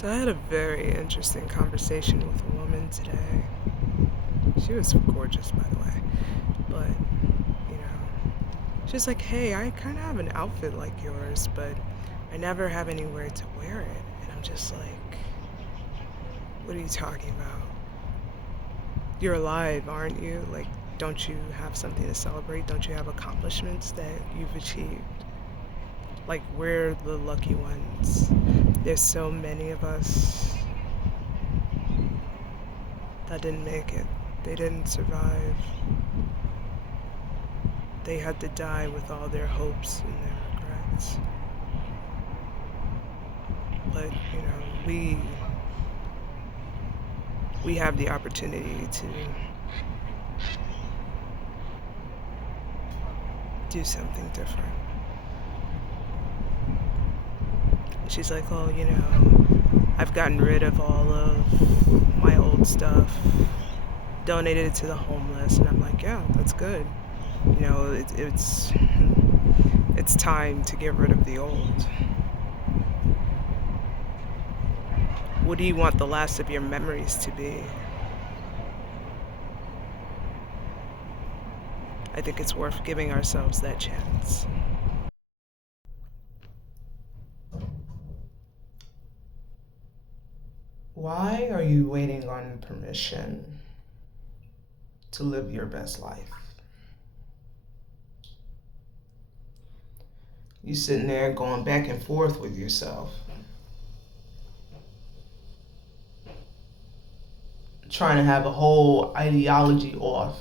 So I had a very interesting conversation with a woman today. She was gorgeous, by the way. But, you know, she's like, hey, I kind of have an outfit like yours, but I never have anywhere to wear it. And I'm just like, what are you talking about? You're alive, aren't you? Like, don't you have something to celebrate? Don't you have accomplishments that you've achieved? Like, we're the lucky ones. There's so many of us that didn't make it. They didn't survive. They had to die with all their hopes and their regrets. But, we have the opportunity to do something different. And she's like, oh, I've gotten rid of all of my old stuff, donated it to the homeless, and I'm like, yeah, that's good. It's time to get rid of the old. What do you want the last of your memories to be? I think it's worth giving ourselves that chance. Why are you waiting on permission to live your best life? You sitting there going back and forth with yourself, trying to have a whole ideology off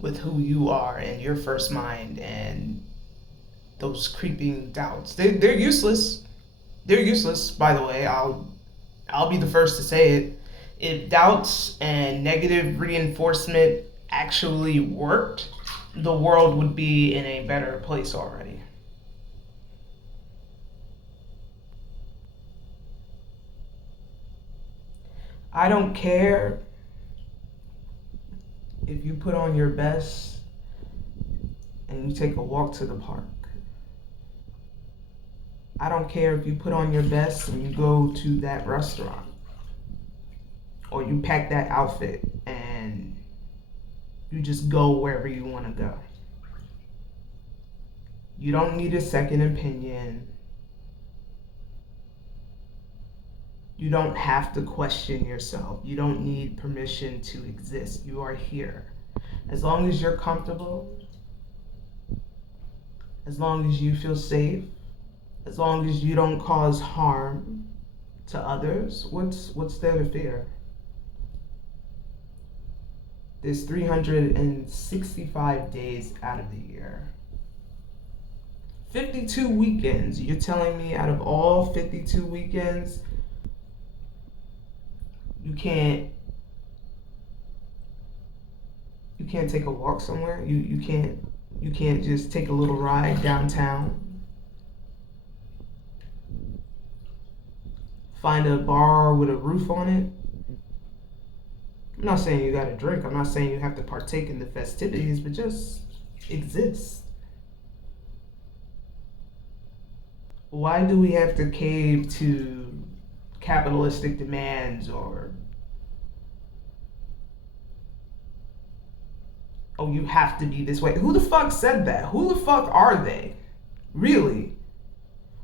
with who you are and your first mind and those creeping doubts. They're useless. They're useless, by the way. I'll be the first to say it. If doubts and negative reinforcement actually worked, the world would be in a better place already. I don't care if you put on your best and you take a walk to the park. I don't care if you put on your best and you go to that restaurant. Or you pack that outfit and you just go wherever you want to go. You don't need a second opinion. You don't have to question yourself. You don't need permission to exist. You are here. As long as you're comfortable, as long as you feel safe, as long as you don't cause harm to others, what's there to fear? There's 365 days out of the year. 52 weekends. You're telling me out of all 52 weekends, you can't take a walk somewhere? You can't just take a little ride downtown? Find a bar with a roof on it? I'm not saying you gotta drink. I'm not saying you have to partake in the festivities, but just exist. Why do we have to cave to capitalistic demands or, oh, you have to be this way? Who the fuck said that? Who the fuck are they? Really?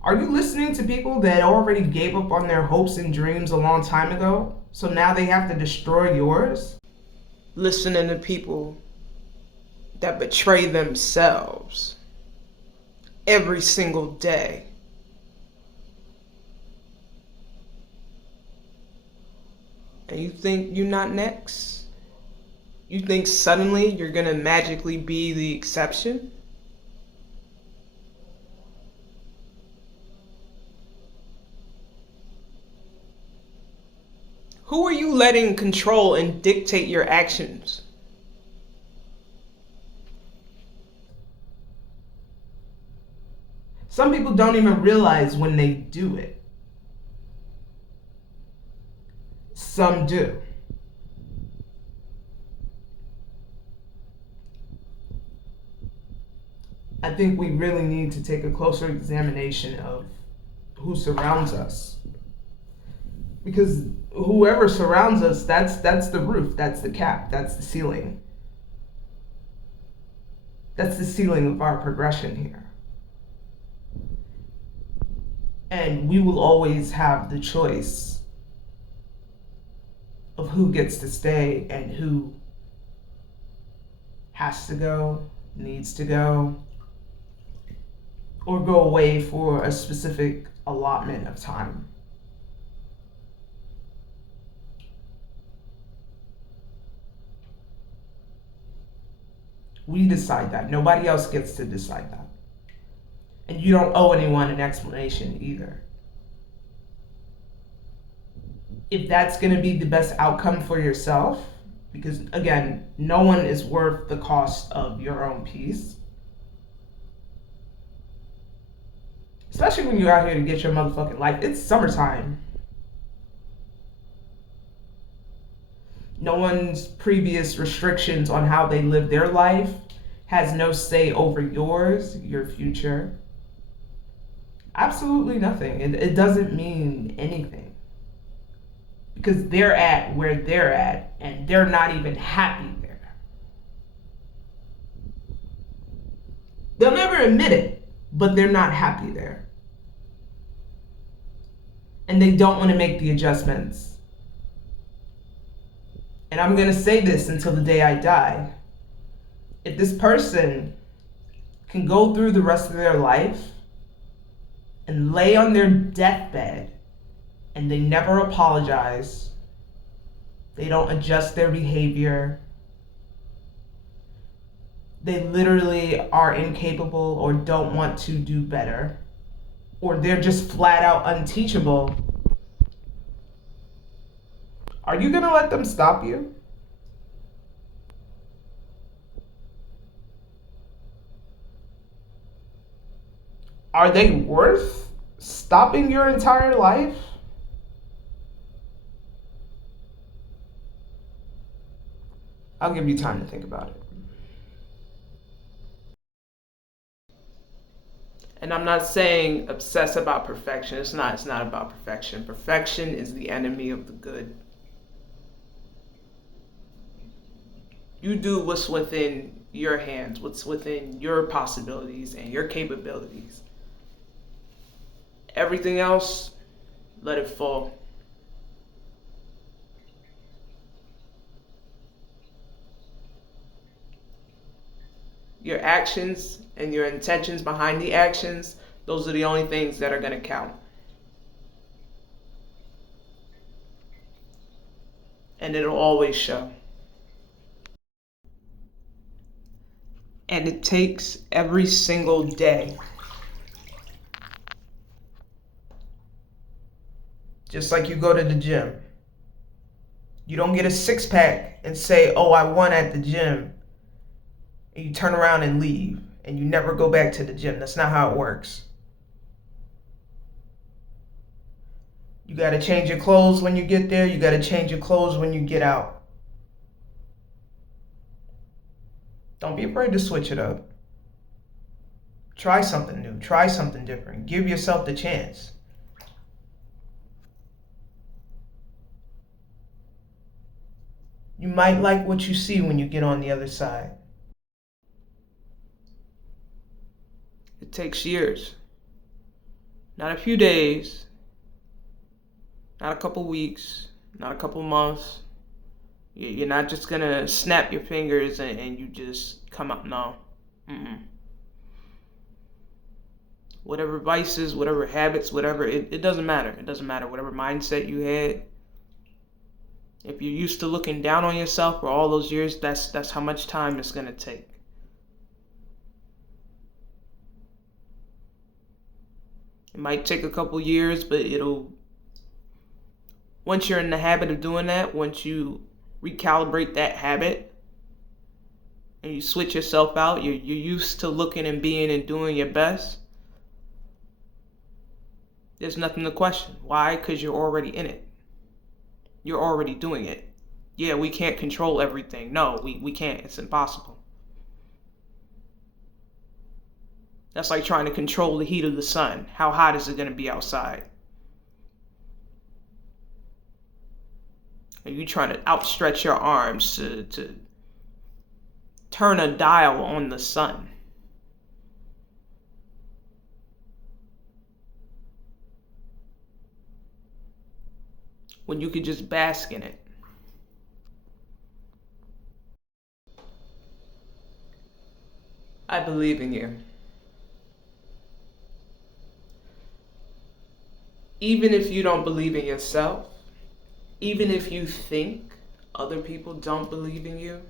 Are you listening to people that already gave up on their hopes and dreams a long time ago? So now they have to destroy yours? Listening to people that betray themselves every single day. And you think you're not next? You think suddenly you're gonna magically be the exception? Who are you letting control and dictate your actions? Some people don't even realize when they do it. Some do. I think we really need to take a closer examination of who surrounds us. Because whoever surrounds us, that's the roof, that's the cap, that's the ceiling. That's the ceiling of our progression here. And we will always have the choice of who gets to stay and who has to go, needs to go, or go away for a specific allotment of time. We decide that. Nobody else gets to decide that. And you don't owe anyone an explanation either. If that's going to be the best outcome for yourself, because again, no one is worth the cost of your own peace. Especially when you're out here to get your motherfucking life. It's summertime. No one's previous restrictions on how they live their life has no say over yours, your future. Absolutely nothing. It doesn't mean anything. Because they're at where they're at and they're not even happy there. They'll never admit it, but they're not happy there. And they don't want to make the adjustments. And I'm going to say this until the day I die. If this person can go through the rest of their life and lay on their deathbed and they never apologize, they don't adjust their behavior, they literally are incapable or don't want to do better, or they're just flat out unteachable, are you going to let them stop you? Are they worth stopping your entire life? I'll give you time to think about it. And I'm not saying obsess about perfection. It's not about perfection. Perfection is the enemy of the good. You do what's within your hands, what's within your possibilities and your capabilities. Everything else, let it fall. Your actions and your intentions behind the actions, those are the only things that are going to count. And it'll always show. And it takes every single day. Just like you go to the gym. You don't get a six pack and say, oh, I won at the gym. And you turn around and leave. And you never go back to the gym. That's not how it works. You got to change your clothes when you get there. You got to change your clothes when you get out. Don't be afraid to switch it up. Try something new. Try something different. Give yourself the chance. You might like what you see when you get on the other side. It takes years. Not a few days. Not a couple weeks. Not a couple months. You're not just going to snap your fingers and you just come up. No. Whatever vices, whatever habits, whatever, it doesn't matter. It doesn't matter. Whatever mindset you had. If you're used to looking down on yourself for all those years, that's how much time it's going to take. It might take a couple years, but once you're in the habit of doing that, once you recalibrate that habit and you switch yourself out, you're used to looking and being and doing your best, there's nothing to question. Why? Because you're already in it. You're already doing it. Yeah, we can't control everything. No, we can't. It's impossible. That's like trying to control the heat of the sun. How hot is it going to be outside? Are you trying to outstretch your arms to turn a dial on the sun? When you could just bask in it. I believe in you. Even if you don't believe in yourself, even if you think other people don't believe in you,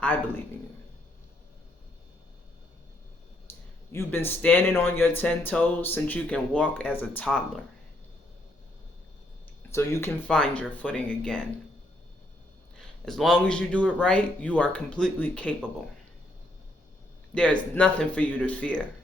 I believe in you. You've been standing on your 10 toes since you can walk as a toddler. So you can find your footing again. As long as you do it right, you are completely capable. There is nothing for you to fear.